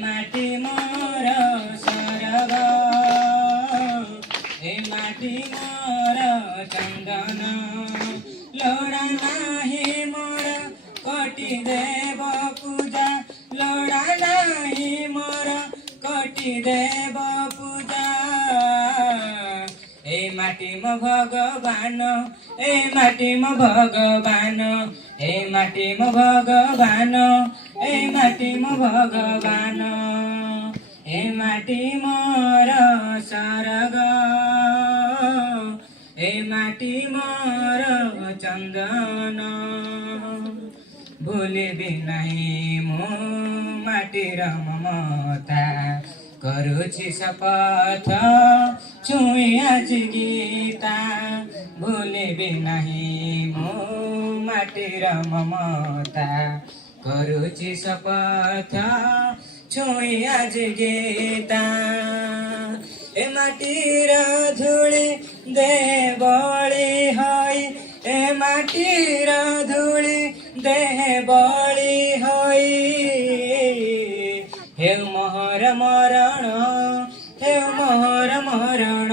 माटी मोर सरग ए माटी मोर चंदन लोड़ा नाही मोर कोटि देव पूजा लोड़ा नाही मोर कोटि देव पूजा ए माटी मो भगवान ए माटी मो भगवान ए माटी मो भगवान ए माटी मो भगवान ए माटी मोर सरग ए माटी मोर चंदन भूलिबी नहीं मु माटीर ममता करुछि शपथ छुई आज गीता भूलिबी नहीं मु माटीर ममता करुछि शपथ छुई आज गीता ए माटीर धूଳି देह बळी होई ए माटीर धूଳି देह बळी होई हे मोहर मरण हे मोहर मरण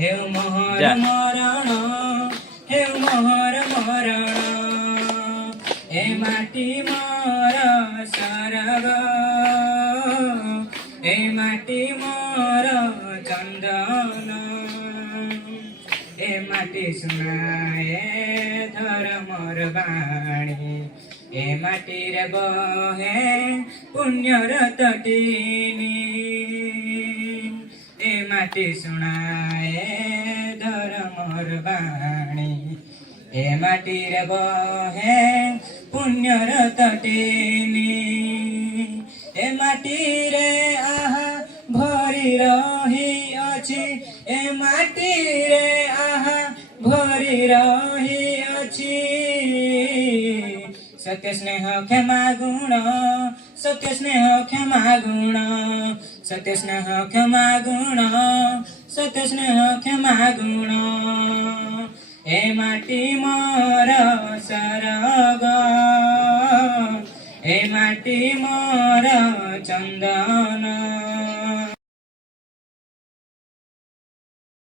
हे मोहर मरण हे मोहर मरण ए माटी मोर सरग ए माटी मोर चंदन ए माटी सुनाए धर्मर बाणी ए माटी रे बहे पुण्यर तटिनी ए माटी सुनाए धर्मर बाणी ए माटी रे बहे पुण्यर तटिनी ए माटी रे आहा भरी रही अछि ए माटी रे आहा भरी रही अछि सत्य स्नेह क्षमा गुण सत्य स्नेह क्षमा गुण सत्य स्नेह क्षमा गुण सत्य स्नेह क्षमा गुण ए माटी मोर सरग ए माटी मोर चंदन।